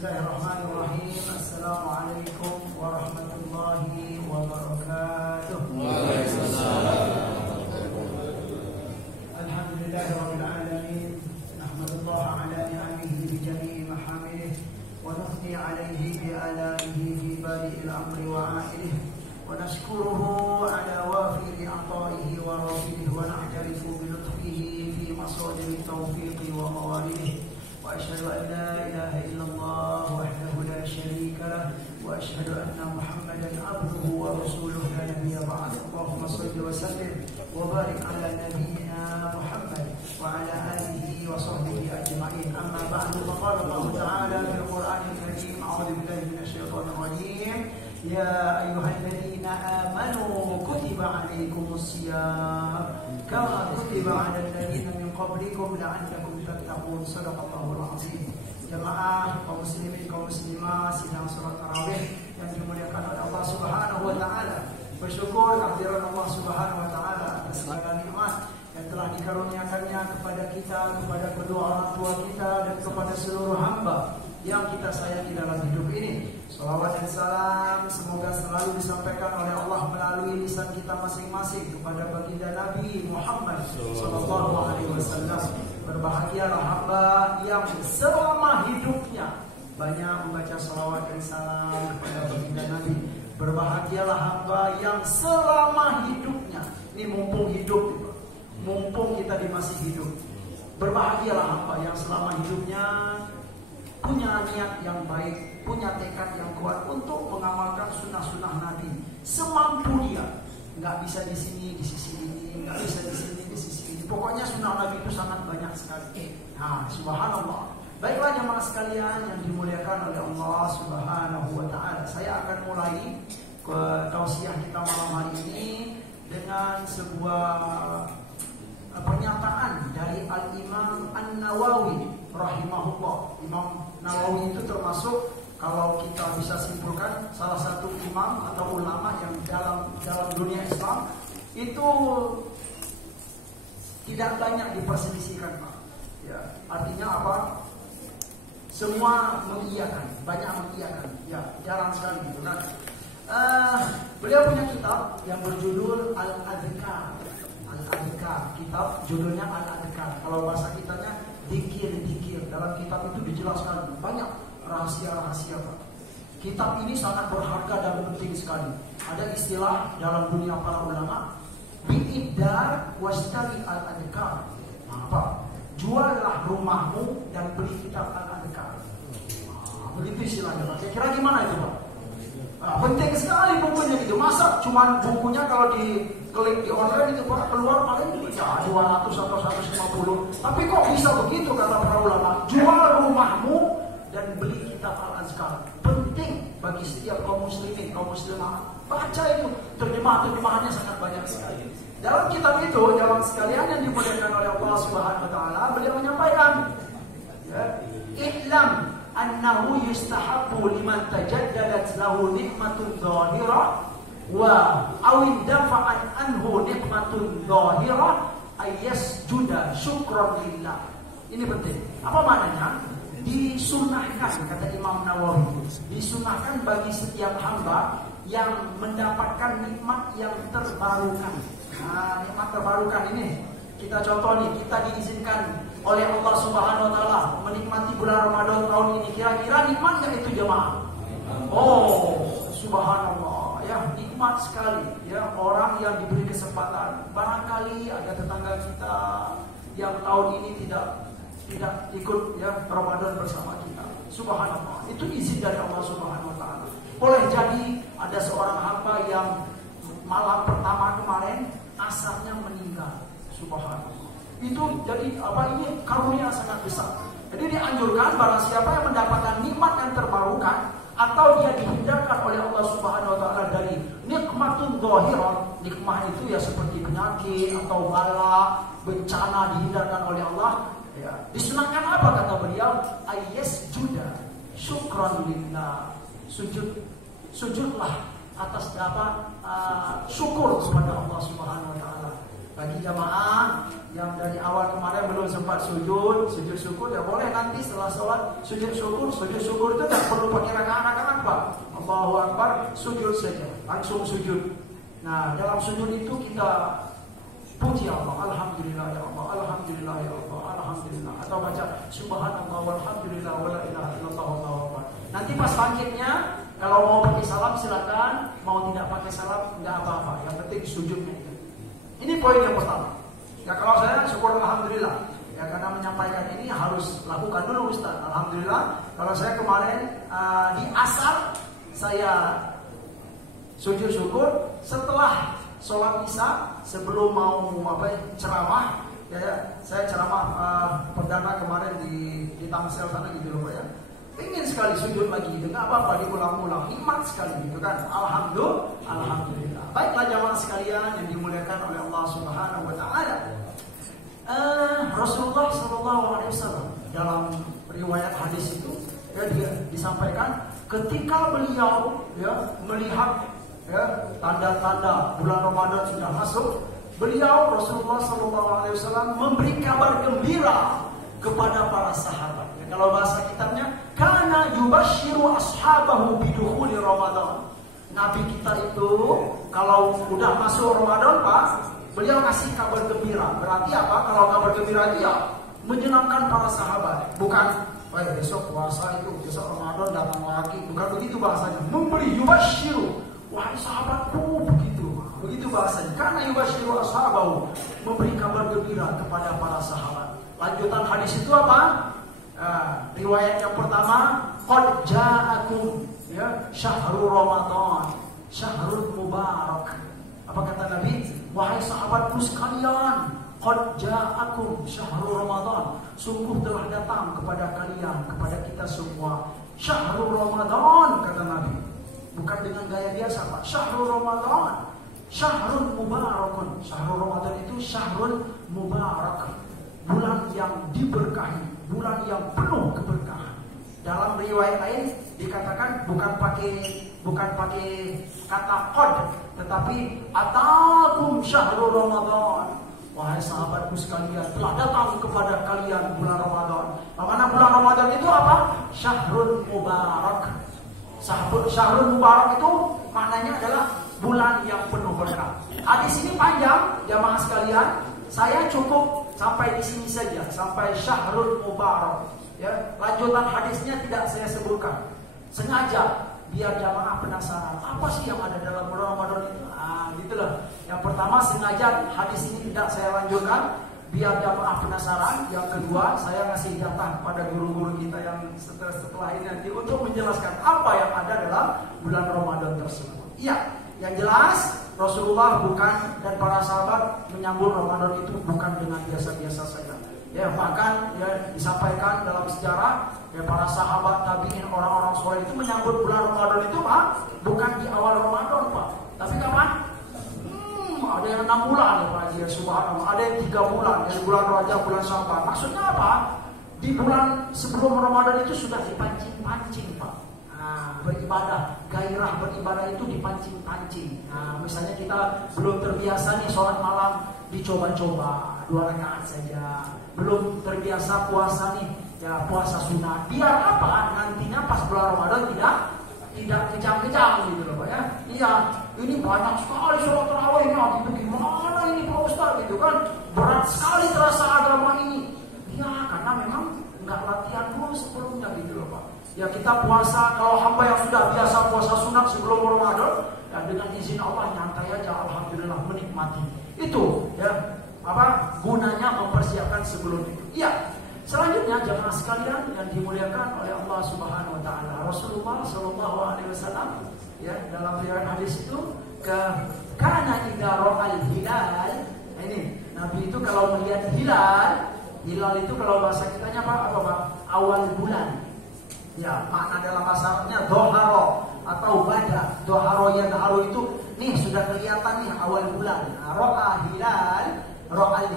Bismillahirrahmanirrahim. Assalamualaikum warahmatullahi wabarakatuh. Alhamdulillahirabbil alamin. Nahmadullaha ala ni'amihi bi jami'i mahamidih wa nuthni alayhi bi alaihi fi badi'il amri wa a'ilih wa nashkuruhu ala wafiri ata'ihi wa rafidihi wa na'tarifu bi lutfihi fi masadiri tawfiqi wa mawalidih. وأشهد أن لا إله إلا الله وحده لا شريك له وأشهد أن محمدا عبده ورسوله لا نبي بعد. اللهم صل وسلم وبارك على نبينا محمد وعلى آله وصحبه أجمعين. أما بعد فقال الله تعالى في القرآن الكريم: أعوذ بالله من الشيطان الرجيم. يا أيها الذين آمنوا كتب عليكم الصيام كما كتب على الذين من قبلكم لعلكم tattaqun. Shadaqallahul azim. Jemaah kaum muslimin kaum muslimah sidang salat tarawih yang dimuliakan oleh Allah Subhanahu wa taala. Bersyukur kehadiran Allah Subhanahu wa taala atas segala nikmat yang telah dikaruniakannya kepada kita, kepada kedua orang tua kita dan kepada seluruh hamba yang kita sayangi dalam hidup ini. Salawat dan salam semoga selalu disampaikan oleh Allah melalui lisan kita masing-masing kepada baginda Nabi Muhammad sallallahu alaihi wasallam. Berbahagialah hamba yang selama hidupnya banyak membaca salawat dan salam kepada baginda Nabi. Berbahagialah hamba yang selama hidupnya, ini mumpung hidup, mumpung kita masih hidup. Berbahagialah hamba yang selama hidupnya punya niat yang baik, punya tekad yang kuat untuk mengamalkan sunnah-sunnah Nabi semampu dia. Nggak bisa di sini, di sisi ini, nggak bisa di sini, di sisi ini. Pokoknya sunnah Nabi itu sangat banyak sekali. Nah, subhanallah. Baiklah jemaah sekalian yang dimuliakan oleh Allah Subhanahu wa taala. Saya akan mulai ke tausiah kita malam hari ini dengan sebuah pernyataan dari Al-Imam An-Nawawi rahimahullah. Imam Nawawi itu termasuk, kalau kita bisa simpulkan, salah satu imam atau ulama yang dalam dunia Islam itu tidak banyak diperselisihkan, Pak. Ya, artinya apa? Semua mengiyakan, banyak mengiyakan. Ya, jarang sekali gitu kan. Beliau punya kitab yang berjudul Al-Adhkar. Al-Adhkar, kitab judulnya Al-Adhkar. Kalau bahasa kitanya dikir-dikir. Dalam kitab itu dijelaskan banyak rahasia-rahasia, Pak. Kitab ini sangat berharga dan penting sekali. Ada istilah dalam dunia para ulama, bi'idar washtari al-adhkar. Apa? Juallah rumahmu dan beli kitab al-adhkar. Begitu istilahnya, Pak. Kira-kira gimana itu, Pak? Penting sekali bukunya gitu. Masa cuman bukunya kalau diklik di online itu Pak, keluar paling ya 200 atau 150. Tapi kok bisa begitu kata para ulama? Jual rumahmu dan beli kitab al-adhkar. Penting bagi setiap kaum muslimin, kaum muslimah. Baca itu, terjemahannya sangat banyak sekali. Dalam kitab itu, jamaah sekalian yang dimuliakan oleh Allah Subhanahu wa taala, beliau menyampaikan, ya, "I'lam annahu yustahabbu liman tajaddadat lahu nikmatun dhahirah wa awin dafa'an anhu nikmatun dhahirah ayyasjuda syukran lillah." Ini penting. Apa maknanya? Disunahkan, kata Imam Nawawi, disunahkan bagi setiap hamba yang mendapatkan nikmat yang terbarukan. Nah, nikmat terbarukan ini kita contoh nih, kita diizinkan oleh Allah Subhanahu wa taala menikmati bulan Ramadan tahun ini. Kira-kira nikmat enggak itu jemaah? Oh, subhanallah, ya, nikmat sekali ya orang yang diberi kesempatan. Barangkali ada tetangga kita yang tahun ini tidak ikut ya Ramadan bersama kita. Subhanallah, itu izin dari Allah Subhanahu wa taala. Boleh jadi ada seorang hamba yang malam pertama kemarin asarnya meninggal. Subhanallah. Itu jadi apa, ini karunia sangat besar. Jadi dianjurkan barang siapa yang mendapatkan nikmat yang terbarukan atau dia dihindarkan oleh Allah Subhanahu wa taala dari nikmatun dhahirah. Nikmat itu ya seperti penyakit atau bala, bencana, dihindarkan oleh Allah. Ya, disunahkan apa kata beliau? Ayyasjuda syukran lillah. Sujudlah atas syukur kepada Allah Subhanahu wa taala. Bagi jamaah yang dari awal kemarin belum sempat sujud syukur ya boleh nanti setelah sholat sujud syukur itu tidak perlu pakai rakaat Pak. Allahu Akbar, sujud saja, langsung sujud. Nah, dalam sujud itu kita puji Allah, alhamdulillah ya Allah, alhamdulillah ya Allah, alhamdulillah. Atau baca subhanallah walhamdulillah wala ilaha illallah wallahu akbar. Nanti pas bangkitnya kalau mau pakai salam silakan, mau tidak pakai salam enggak apa-apa. Yang penting sujudnya itu. Ini poin yang pertama. Ya kalau saya syukur alhamdulillah. Ya karena menyampaikan ini harus lakukan dulu Ustaz. Alhamdulillah. Kalau saya kemarin di asar saya sujud syukur setelah sholat isya sebelum mau ceramah ya saya ceramah perdana kemarin di Tangsel sana gitu loh Pak ya. Ingin sekali sujud lagi gitu, nggak apa-apa diulang-ulang, nikmat sekali gitu kan. Alhamdulillah. Baiklah jamaah sekalian yang dimuliakan oleh Allah Subhanahu wa taala. Rasulullah SAW dalam riwayat hadis itu ya dia disampaikan ketika beliau ya melihat ya tanda-tanda bulan Ramadan sudah masuk, beliau Rasulullah SAW memberi kabar gembira kepada para sahabat. Ya, kalau bahasa kitabnya, kana yubashiru ashabahu bidukhuli Ramadan. Nabi kita itu kalau udah masuk Ramadan Pak, beliau ngasih kabar gembira. Berarti apa? Kalau kabar gembira itu ya menyenangkan para sahabat. Bukan, besok puasa itu, besok Ramadan datang lagi. Bukan begitu bahasanya. Memberi yubashiru. Wahai sahabatku, begitu bahasanya. Karena yubashiru ashabahu, memberi kabar gembira kepada para sahabat. Lanjutan hadis itu apa? Riwayat yang pertama, qad ja'akum ya syahrul Ramadan, syahrul mubarak. Apa kata Nabi? Wahai sahabatku sekalian, qad ja'akum syahrul Ramadan, sungguh telah datang kepada kalian, kepada kita semua syahrul Ramadan, kata Nabi. Bukan dengan gaya biasa Pak. Syahrul Ramadan, syahrul mubarakun. Syahrul Ramadan itu syahrul mubarak, bulan yang diberkahi, bulan yang penuh keberkahan. Dalam riwayat lain dikatakan bukan pakai kata qad, tetapi atakum syahrul Ramadan. Wahai sahabatku sekalian, telah datang kepada kalian bulan Ramadan. Mana bulan Ramadan itu apa? Syahrul mubarak. Syahrul mubarak itu maknanya adalah bulan yang penuh berkah. Hadis ini panjang, jamaah sekalian. Saya cukup sampai di sini saja, sampai syahrul mubarak. Ya, lanjutan hadisnya tidak saya sebutkan. Sengaja biar jamaah penasaran, apa sih yang ada dalam bulan Ramadan itu? Gitulah. Yang pertama sengaja hadis ini tidak saya lanjutkan biar jamaah penasaran. Yang kedua, saya ngasih jatah pada guru-guru kita yang setelah ini nanti untuk menjelaskan apa yang ada dalam bulan Ramadan tersebut. Iya, yang jelas Rasulullah bukan dan para sahabat menyambut Ramadan itu bukan dengan biasa-biasa saja. Ya, bahkan ya disampaikan dalam sejarah ya para sahabat tabi'in orang-orang soleh itu menyambut bulan Ramadan itu Pak, bukan di awal Ramadan Pak, tapi kapan? Ada yang 6 bulan ya Pak Haji, subhanallah. Ada yang 3 bulan, dari bulan Rajab, bulan Sya'ban. Maksudnya apa? Di bulan sebelum Ramadan itu sudah dipancing-pancing Pak. Beribadah, gairah beribadah itu dipancing-pancing. Misalnya kita belum terbiasa nih sholat malam, dicoba-coba 2 rakaat saja. Belum terbiasa puasa nih, ya puasa sunat. Biar apa? Nantinya pas bulan Ramadan tidak kejam-kejam gitu loh Pak ya. Iya, ini banyak sekali sholat tarawihnya, itu gimana ini Pak Ustaz gitu kan. Berat sekali terasa agama ini. Ya karena memang nggak latihan dulu sebelumnya gitu loh Pak. Ya kita puasa, kalau hamba yang sudah biasa puasa sunat sebelum Ramadan, ya dengan izin Allah nyantai aja, alhamdulillah menikmati. Itu ya apa gunanya mempersiapkan sebelum itu. Iya. Selanjutnya jemaah sekalian yang dimuliakan oleh Allah Subhanahu wa taala, Rasulullah sallallahu alaihi wasallam ya dalam riwayat hadis itu kana idza ra'al hilal. Ini Nabi itu kalau melihat hilal itu kalau bahasa kitanya apa Pak? Awal bulan. Ya, makna dalam bahasa Arabnya doharo atau bada. Doharo yang doharo itu nih sudah kelihatan nih awal bulan. Ra'al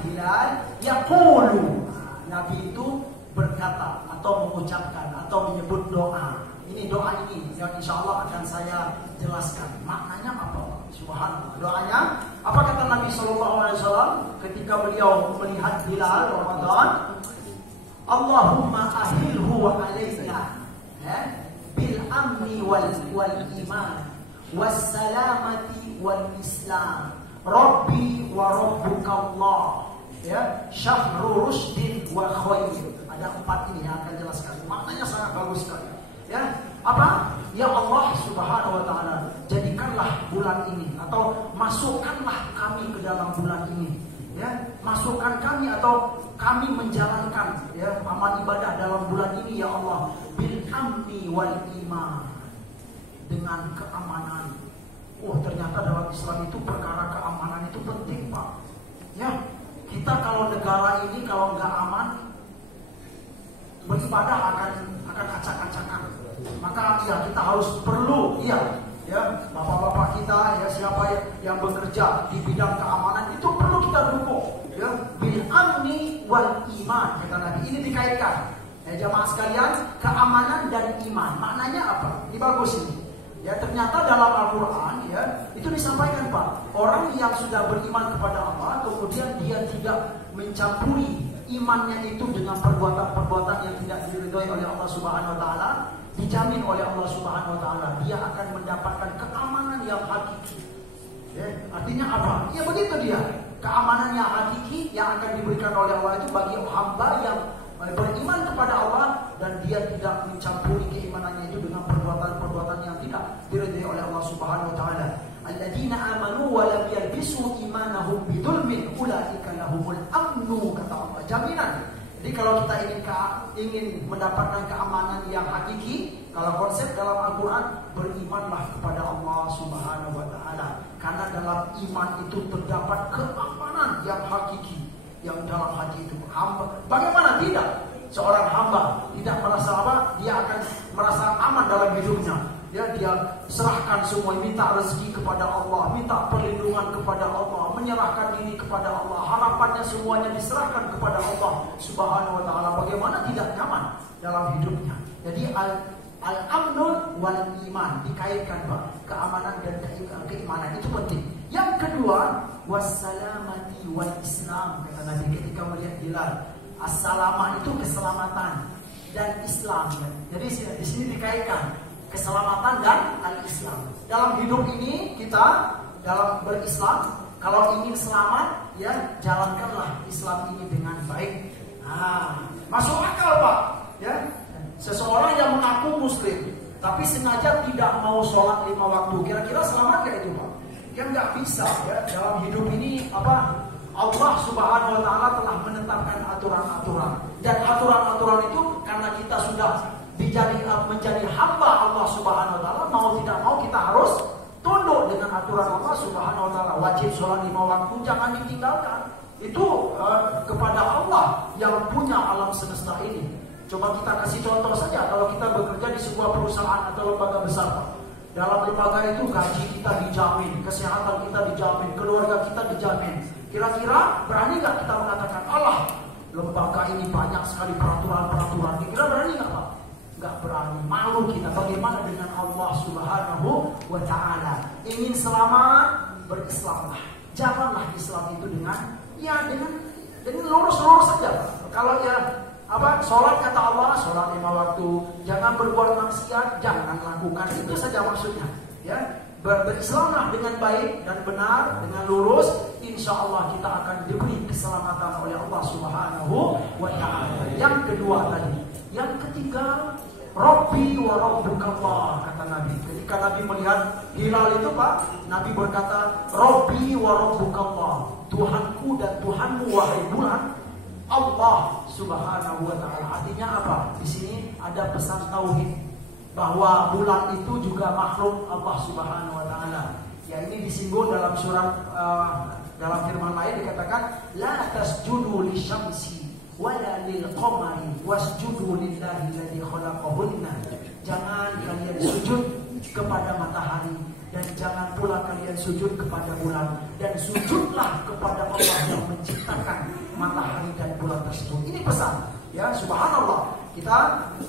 hilal yaqulu. Nabi itu berkata atau mengucapkan atau menyebut doa. Ini doa ini yang insya Allah akan saya jelaskan. Maknanya apa? Subhanallah. Doanya apa kata Nabi Shallallahu Alaihi Wasallam ketika beliau melihat hilal Ramadan? Allahumma ahilhu alaina bil amni wal iman was salamati wal islam. Rabbi wa rabbukallah. Ya, syahrul rushdin wa khair. Ada 4 ini yang akan jelaskan. Maknanya sangat bagus sekali. Ya, apa? Ya Allah Subhanahu wa taala, jadikanlah bulan ini atau masukkanlah kami ke dalam bulan ini. Ya, masukkan kami atau kami menjalankan ya amal ibadah dalam bulan ini ya Allah bil amni wal iman, dengan keamanan. Oh, ternyata dalam Islam itu perkara keamanan itu penting, Pak. Ya, kita kalau negara ini kalau nggak aman, beribadah akan acak-acakan. Maka ya kita harus perlu ya bapak-bapak kita ya siapa yang bekerja di bidang keamanan itu perlu kita dukung ya bil amni wal iman kata Nabi. Ini dikaitkan ya jamaah sekalian, keamanan dan iman maknanya apa? Ini bagus ini ya, ternyata dalam Al-Quran ya itu disampaikan Pak, orang yang sudah beriman kepada Allah kemudian dia tidak mencampuri imannya itu dengan perbuatan-perbuatan yang tidak diridhoi oleh Allah Subhanahu wa taala, dijamin oleh Allah Subhanahu wa taala dia akan mendapatkan keamanan yang hakiki. Ya, artinya apa? Ya begitu dia. Keamanan yang hakiki yang akan diberikan oleh Allah itu bagi hamba yang beriman kepada Allah dan dia tidak mencampuri keimanannya itu dengan perbuatan-perbuatan yang tidak diridhai oleh Allah Subhanahu wa taala. Alladzina amanu wa lam yalbisu imanahum bidzulmin ulaika lahumul amnu kata Allah. Jaminan. Jadi kalau kita ingin mendapatkan keamanan yang hakiki, kalau konsep dalam Al-Quran, berimanlah kepada Allah Subhanahu wa taala. Karena dalam iman itu terdapat keamanan yang hakiki, yang dalam hati itu. Hamba, bagaimana tidak? Seorang hamba tidak merasa apa? Dia akan merasa aman dalam hidupnya. Ya, dia serahkan semua, minta rezeki kepada Allah, minta perlindungan kepada Allah, menyerahkan diri kepada Allah, harapannya semuanya diserahkan kepada Allah Subhanahu wa taala. Bagaimana tidak nyaman dalam hidupnya? Jadi al-amnul wal iman dikaitkan Pak, keamanan dan keimanan itu penting. Yang kedua, wassalamati wal islam kata Nabi ketika melihat hilal. As-salamah itu keselamatan dan Islam. Jadi di sini dikaitkan keselamatan dan al-Islam. Dalam hidup ini kita dalam berislam, kalau ingin selamat ya jalankanlah Islam ini dengan baik. Masuk akal Pak. Ya, seseorang yang mengaku Muslim tapi sengaja tidak mau sholat 5 waktu, kira-kira selamat gak itu Pak? Ya nggak bisa ya. Dalam hidup ini apa? Allah Subhanahu wa taala telah menetapkan aturan-aturan dan aturan-aturan itu karena kita sudah menjadi hamba Allah Subhanahu wa taala, mau tidak mau kita harus tunduk dengan aturan Allah Subhanahu wa taala. Wajib sholat 5 waktu jangan ditinggalkan. Itu kepada Allah yang punya alam semesta ini. Coba kita kasih contoh saja, kalau kita bekerja di sebuah perusahaan atau lembaga besar. Dalam lembaga itu gaji kita dijamin, kesehatan kita dijamin, keluarga kita dijamin. Kira-kira berani nggak kita mengatakan Allah lembaga ini banyak sekali peraturan-peraturan? Kira-kira berani nggak Pak? Nggak berani, malu kita. Bagaimana dengan Allah Subhanahu wa taala? Ingin selamat, berislamlah. Jalanlah Islam itu dengan lurus-lurus saja. Kalau ya sholat kata Allah, sholat 5 waktu, jangan berbuat maksiat, jangan lakukan, itu saja maksudnya. Ya, berislamlah dengan baik dan benar, dengan lurus, insya Allah kita akan diberi keselamatan oleh Allah Subhanahu wa taala. Yang kedua tadi, yang ketiga, Rabbi wa rabbukallah kata Nabi. Ketika Nabi melihat hilal itu Pak, Nabi berkata, Rabbi wa rabbukallah, Tuhanku dan Tuhanmu wahai bulan Allah Subhanahu wa taala. Artinya apa? Di sini ada pesan tauhid bahwa bulan itu juga makhluk Allah Subhanahu wa taala. Ya ini disinggung dalam surat dalam firman lain dikatakan la tasjudu lisyamsi wala lilqamari wasjudu lillahi alladzi khalaqahunna. Jangan kalian sujud kepada matahari dan jangan pula kalian sujud kepada bulan, dan sujudlah kepada Allah yang menciptakan matahari dan bulan tersebut. Ini pesan ya, subhanallah.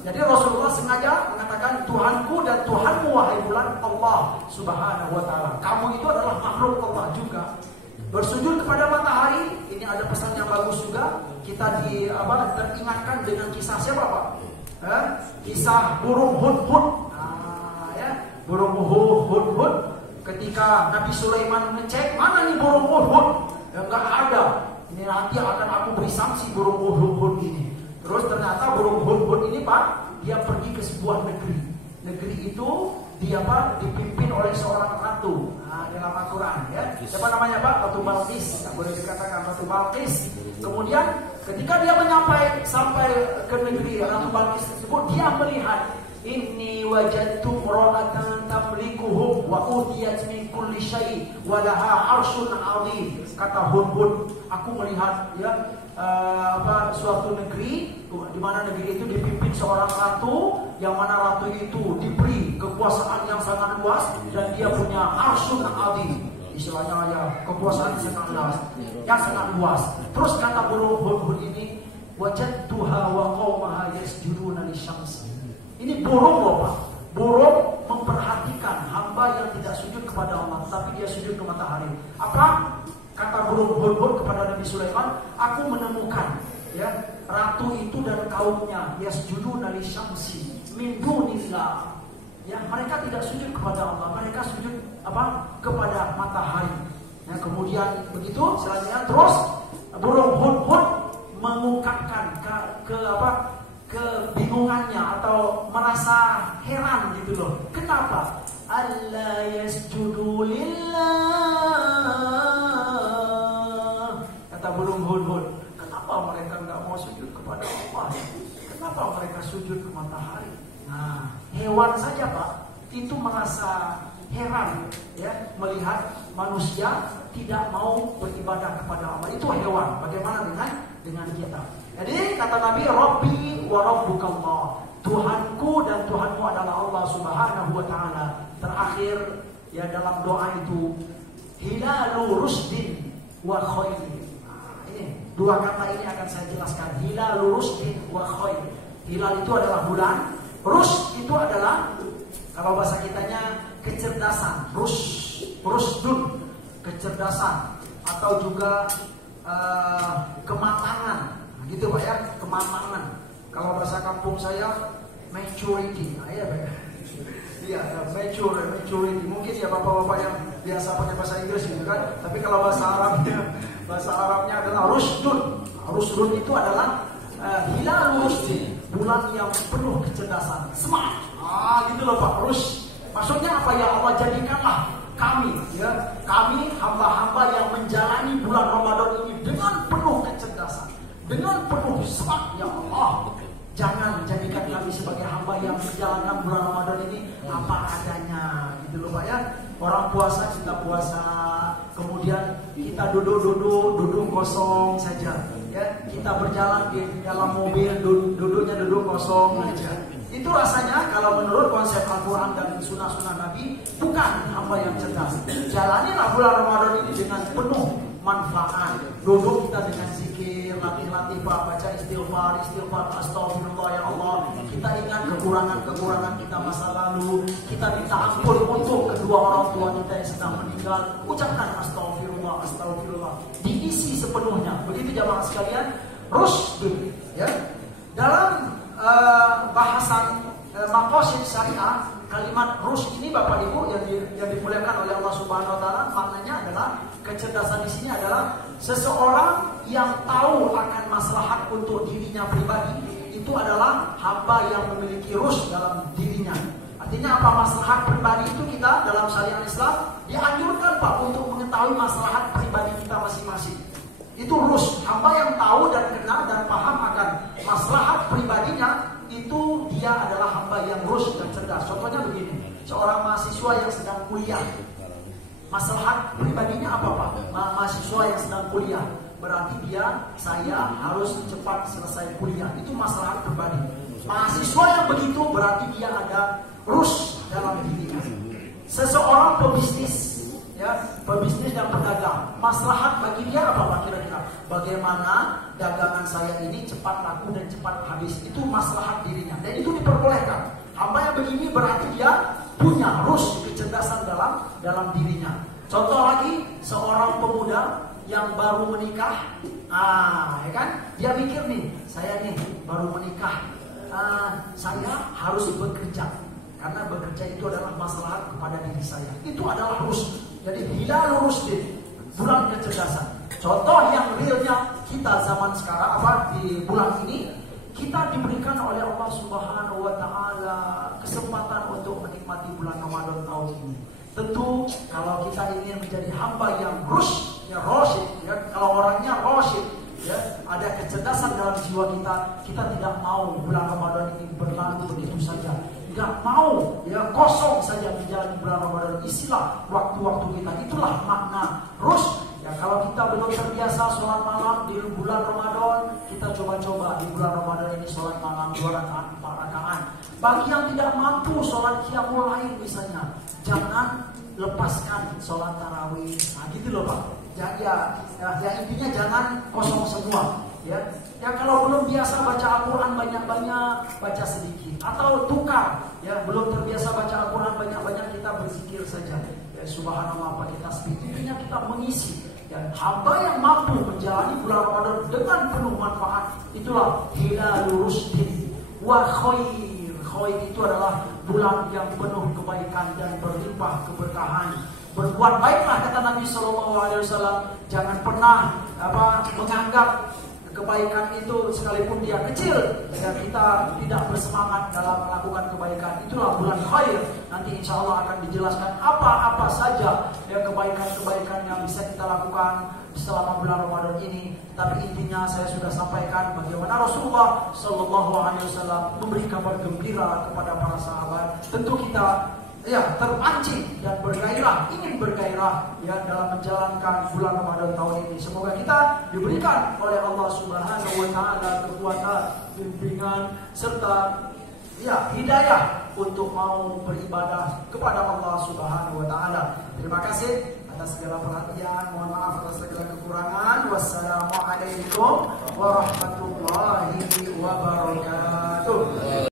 Jadi Rasulullah sengaja mengatakan Tuhanku dan Tuhanmu wahai bulan Allah Subhanahu wa taala. Kamu itu adalah makhluk Allah juga. Bersujud kepada matahari, ini ada pesan yang bagus juga. Kita teringatkan dengan kisah siapa Pak? Kisah burung hudhud. Burung hudhud. Ketika Nabi Sulaiman ngecek mana nih burung hudhud, nggak ada. Ini nanti akan aku beri sanksi burung hudhud ini. Terus ternyata burung hudhud ini Pak, dia pergi ke sebuah negeri. Negeri itu dipimpin oleh seorang ratu. Dalam Al-Quran ya. Siapa namanya Pak? Ratu Balqis. Boleh dikatakan Ratu Balqis. Kemudian ketika dia sampai ke negeri Ratu Balqis tersebut, dia melihat inni wajadtu imra'atan tamlikuhum wa utiyat min kulli syai' wa laha 'arsyun 'azim. Kata hudhud, aku melihat suatu negeri di mana negeri itu dipimpin seorang ratu, yang mana ratu itu diberi kekuasaan yang sangat luas dan dia punya 'arsyun 'azim. Istilahnya kekuasaan yang sangat luas. Terus kata burung hudhud ini, wajadtuha wa qaumaha yasjuduna lisyams. Ini burung loh Pak. Burung memperhatikan hamba yang tidak sujud kepada Allah, tapi dia sujud ke matahari. Apa kata burung hudhud kepada Nabi Sulaiman? Aku menemukan ratu itu dan kaumnya yasjuduna lisyamsi min dunillah. Mereka tidak sujud kepada Allah, mereka sujud kepada matahari. Kemudian begitu selanjutnya terus burung hudhud mengungkapkan kebingungannya atau merasa heran gitu loh. Kenapa? Alla yasjudu lillah. Kata burung hudhud, kenapa mereka nggak mau sujud kepada Allah? Kenapa mereka sujud ke matahari? Nah, hewan saja Pak itu merasa heran melihat manusia tidak mau beribadah kepada Allah. Itu hewan. Bagaimana dengan kita? Jadi kata Nabi, Rabbi wa rabbukallah. Tuhanku dan Tuhanmu adalah Allah Subhanahu wa taala. Terakhir dalam doa itu, hilalu rusdin wa khair. Ini dua kata ini akan saya jelaskan. Hilalu rusdin wa khair. Hilal itu adalah bulan, rus itu adalah kalau bahasa kitanya kecerdasan, rusdun, kecerdasan atau juga kematangan. Gitu Pak ya, kematangan. Kalau bahasa kampung saya maturity. Maturity. Mungkin bapak-bapak yang biasa pakai bahasa Inggris gitu kan. Tapi kalau bahasa Arabnya adalah rusdun. Rusdun itu adalah hilal rusdin, bulan yang penuh kecerdasan, smart. Gitu loh Pak. Maksudnya apa ya? Allah jadikanlah kami hamba-hamba yang menjalani bulan Ramadan ini dengan penuh kecerdasan, dengan penuh semangat. Ya Allah, jangan jadikan kami sebagai hamba yang menjalankan bulan Ramadan ini apa adanya, gitu loh Pak ya. Orang puasa kita puasa, kemudian kita duduk kosong saja ya. Kita berjalan di dalam mobil, duduknya kosong aja. Itu rasanya kalau menurut konsep Al-Quran dan sunnah-sunnah Nabi bukan hamba yang cerdas. Jalanilah bulan Ramadan ini dengan penuh manfaat. Duduk kita dengan zikir, latih Pak, baca istighfar, astagfirullah ya Allah. Kita ingat kekurangan kita masa lalu. Kita minta ampun untuk kedua orang tua kita yang sedang meninggal. Ucapkan astagfirullah. Diisi sepenuhnya. Begitu jamaah sekalian. Rusdun ya. Dalam bahasan maqasid syariah, kalimat rusyd ini Bapak Ibu yang dimuliakan oleh Allah Subhanahu wa taala, maknanya adalah kecerdasan di sini adalah seseorang yang tahu akan maslahat untuk dirinya pribadi. Itu adalah hamba yang memiliki rusyd dalam dirinya. Artinya apa? Maslahat pribadi itu kita dalam syariat Islam dianjurkan Pak untuk mengetahui maslahat pribadi kita masing-masing. Itu rusyd, hamba yang tahu dan kenal dan paham akan maslahat pribadinya, itu dia adalah hamba yang rusyd dan cerdas. Contohnya begini, seorang mahasiswa yang sedang kuliah, maslahat pribadinya apa Pak? Mahasiswa yang sedang kuliah, berarti saya harus cepat selesai kuliah. Itu maslahat pribadi. Mahasiswa yang begitu berarti dia ada rusyd dalam dirinya. Seseorang pebisnis, pebisnis dan pedagang, maslahat bagi dia apa Pak kira-kira? Bagaimana dagangan saya ini cepat laku dan cepat habis. Itu maslahat dirinya dan itu diperbolehkan. Hamba yang begini berarti dia punya kecerdasan dalam dirinya. Contoh lagi, seorang pemuda yang baru menikah, ya kan? Dia mikir nih, saya nih baru menikah, saya harus bekerja karena bekerja itu adalah maslahat kepada diri saya. Itu adalah Jadi hilal rushdin, bulan kecerdasan. Contoh yang realnya kita zaman sekarang di bulan ini, kita diberikan oleh Allah Subhanahu wa taala kesempatan untuk menikmati bulan Ramadan tahun ini. Tentu kalau kita ingin menjadi hamba yang rasyid, ya, kalau orangnya rasyid, ya, ada kecerdasan dalam jiwa kita tidak mau bulan Ramadan ini berlalu begitu saja. Tidak mau ya kosong saja menjalani bulan Ramadan. Isilah waktu-waktu kita. Itulah makna ya, kalau kita belum terbiasa sholat malam di bulan Ramadan, kita coba-coba di bulan Ramadan ini sholat malam 2 rakaat, 4 rakaat. Bagi yang tidak mampu sholat qiyamul lail misalnya, jangan lepaskan sholat tarawih. Nah gitu loh Pak. Ya intinya jangan kosong semua. Ya kalau belum biasa baca Al-Quran banyak-banyak, baca sedikit. Atau tukar, ya belum terbiasa baca Al-Quran banyak-banyak, kita berzikir saja. Ya subhanallah, pakai tasbih. Intinya kita mengisi. Dan hamba yang mampu menjalani bulan Ramadan dengan penuh manfaat, itulah hilalur rushdin wa khair. Khair itu adalah bulan yang penuh kebaikan dan berlimpah keberkahan. Berbuat baiklah kata Nabi SAW. Jangan pernah menganggap kebaikan itu sekalipun dia kecil dan kita tidak bersemangat dalam melakukan kebaikan. Itulah bulan khair. Nanti insya Allah akan dijelaskan apa-apa saja ya kebaikan-kebaikan yang bisa kita lakukan selama bulan Ramadan ini. Tapi intinya saya sudah sampaikan bagaimana Rasulullah SAW memberi kabar gembira kepada para sahabat. Tentu kita terpancing dan ingin bergairah ya dalam menjalankan bulan Ramadan tahun ini. Semoga kita diberikan oleh Allah Subhanahu wa taala kekuatan, bimbingan serta hidayah untuk mau beribadah kepada Allah Subhanahu wa taala. Terima kasih atas segala perhatian. Mohon maaf atas segala kekurangan. Wassalamualaikum warahmatullahi wabarakatuh.